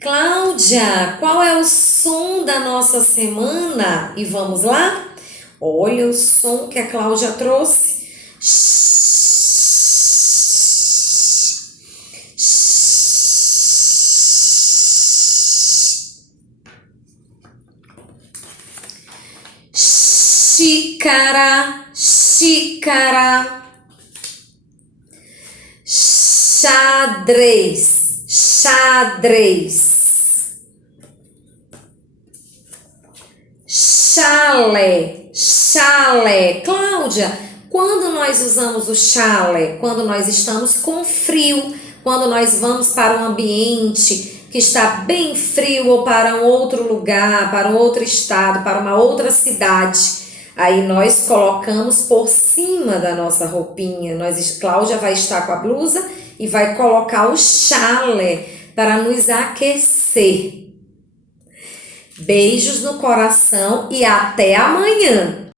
Cláudia, qual é o som da nossa semana? E vamos lá? Olha o som que a Cláudia trouxe. Xícara, xícara. Xadrez, xadrez. Chalé, chalé. Cláudia, quando nós usamos o chalé? Quando nós estamos com frio, quando nós vamos para um ambiente que está bem frio ou para um outro lugar, para um outro estado, para uma outra cidade. Aí nós colocamos por cima da nossa roupinha. Cláudia vai estar com a blusa e vai colocar o chalé para nos aquecer. Beijos no coração e até amanhã!